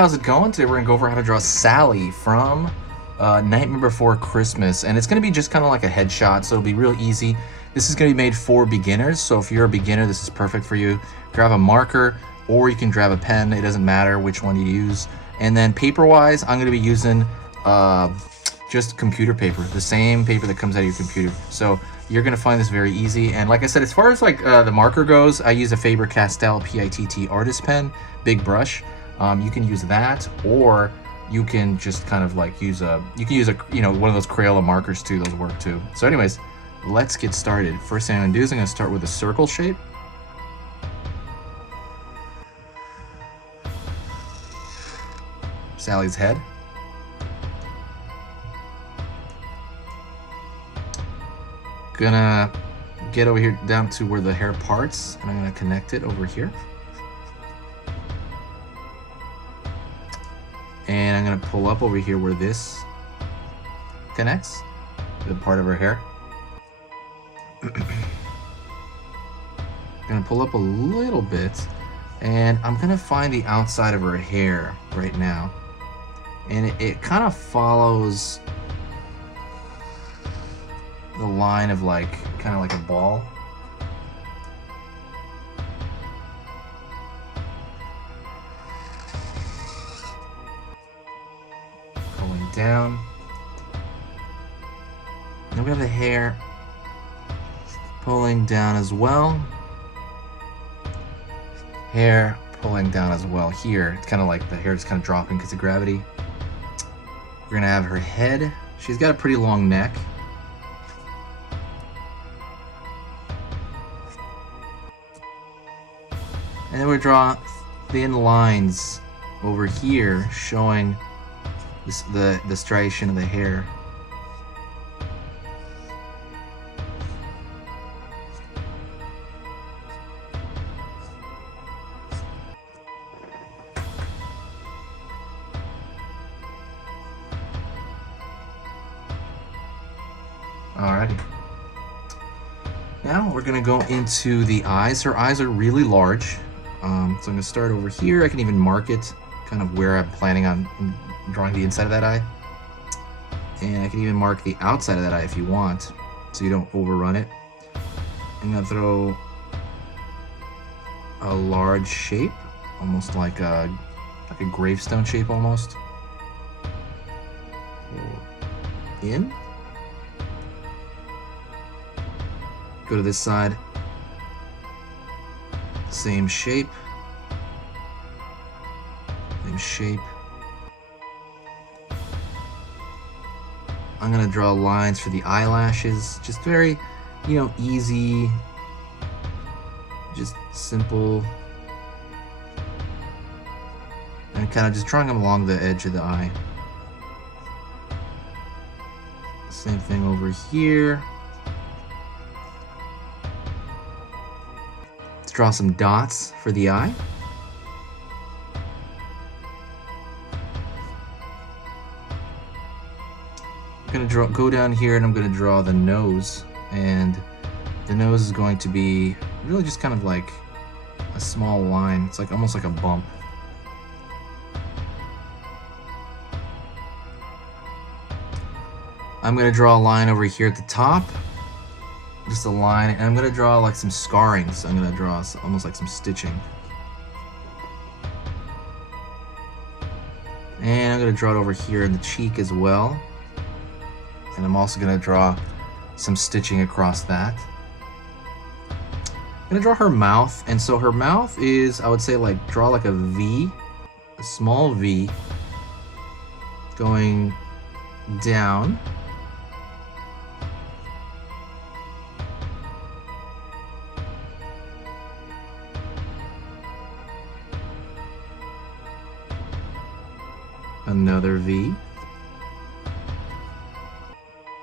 how's it going? Today we're gonna go over how to draw Sally from Nightmare Before Christmas, and it's gonna be just kind of like a headshot, so it'll be real easy. This is gonna be made for beginners, so if you're a beginner, this is perfect for you. Grab a marker, or you can grab a pen. It doesn't matter which one you use. And then paper-wise, I'm gonna be using just computer paper, the same paper that comes out of your computer. So you're gonna find this very easy. And like I said, as far as like the marker goes, I use a Faber-Castell PITT artist pen, big brush. You can use that, or you can just kind of like use a, one of those Crayola markers too. Those work too. So anyways, let's get started. First thing I'm gonna do is I'm gonna start with a circle shape. Sally's head. Gonna get over here down to where the hair parts, and I'm gonna connect it over here. And I'm gonna pull up over here where this connects, the part of her hair. Gonna pull up a little bit, and I'm gonna find the outside of her hair right now. And it kind of follows the line of like, kind of like a ball. Pulling down. And we have the hair pulling down as well. Hair pulling down as well here. It's kind of like the hair is kind of dropping because of gravity. We're gonna have her head. She's got a pretty long neck. And then we draw thin lines over here showing this, the striation of the hair. Alrighty. Now we're gonna go into the eyes. Her eyes are really large. So I'm gonna start over here. I can even mark it kind of where I'm planning on drawing the inside of that eye. And I can even mark the outside of that eye if you want, so you don't overrun it. I'm gonna throw a large shape, almost like a gravestone shape almost. In. Go to this side. Same shape. Same shape. I'm gonna draw lines for the eyelashes. Just very, easy. Just simple. And kind of just drawing them along the edge of the eye. Same thing over here. Let's draw some dots for the eye. I'm gonna go down here and I'm gonna draw the nose, and the nose is going to be really just kind of like a small line. It's like almost like a bump. I'm gonna draw a line over here at the top. Just a line, and I'm gonna draw like some scarrings. I'm gonna draw almost like some stitching. And I'm gonna draw it over here in the cheek as well. And I'm also gonna draw some stitching across that. I'm gonna draw her mouth, and so her mouth is, I would say, like draw like a V, a small V, going down. Another V.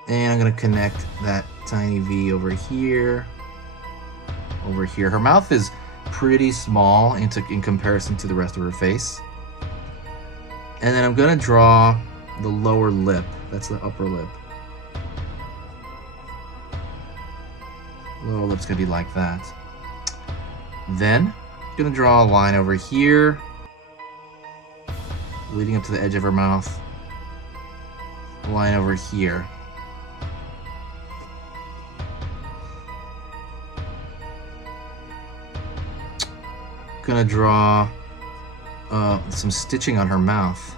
And I'm gonna connect that tiny V over here. Over here. Her mouth is pretty small in comparison to the rest of her face. And then I'm gonna draw the lower lip. That's the upper lip. Lower lip's gonna be like that. Then I'm gonna draw a line over here. leading up to the edge of her mouth. Line over here. Gonna draw some stitching on her mouth.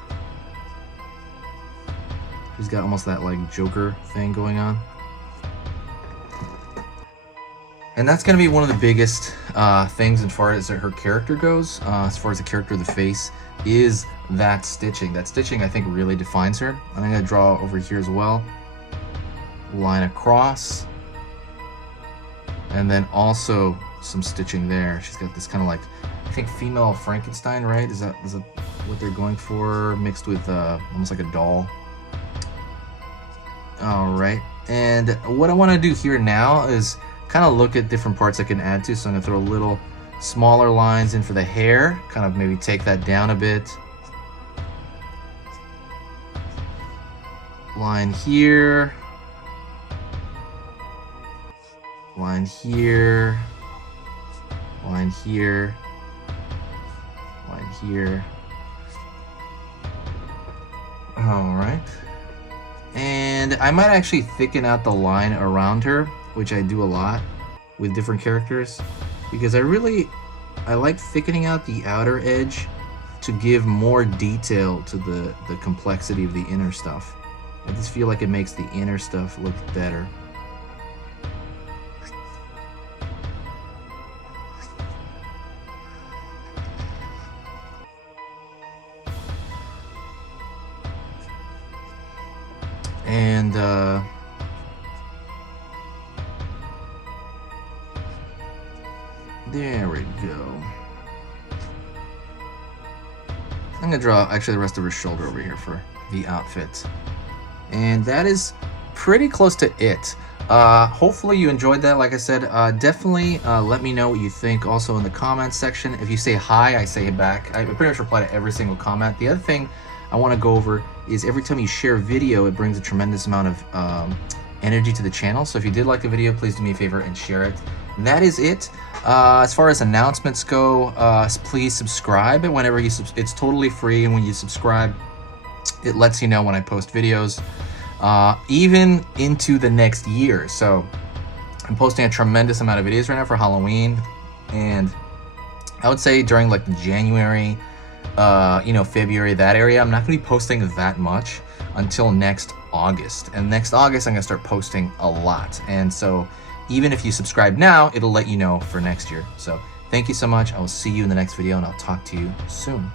She's got almost that like Joker thing going on. And that's gonna be one of the biggest things as far as her character goes, as far as the character of the face, is that stitching. That stitching, I think, really defines her. And I'm gonna draw over here as well. Line across. And then also some stitching there. She's got this kind of like, I think, female Frankenstein, right? Is that what they're going for? Mixed with almost like a doll. All right. And what I want to do here now is kind of look at different parts I can add to. So I'm gonna throw little smaller lines in for the hair, kind of maybe take that down a bit. Line here. Line here. Line here. Line here. All right. And I might actually thicken out the line around her, which I do a lot with different characters, because I like thickening out the outer edge to give more detail to the complexity of the inner stuff. I just feel like it makes the inner stuff look better. And there we go. I'm gonna draw actually the rest of her shoulder over here for the outfit. And that is pretty close to it. Hopefully you enjoyed that. Like I said, definitely let me know what you think also in the comments section. If you say hi, I say it back. I pretty much reply to every single comment. The other thing I want to go over is every time you share a video, it brings a tremendous amount of energy to the channel. So if you did like the video, please do me a favor and share it. That is it. As far as announcements go, please subscribe whenever you it's totally free, and when you subscribe, it lets you know when I post videos, even into the next year. So I'm posting a tremendous amount of videos right now for Halloween, and I would say during like January, February, that area, I'm not gonna be posting that much until next August. And next August, I'm gonna start posting a lot. And so even if you subscribe now, it'll let you know for next year. So thank you so much. I will see you in the next video, and I'll talk to you soon.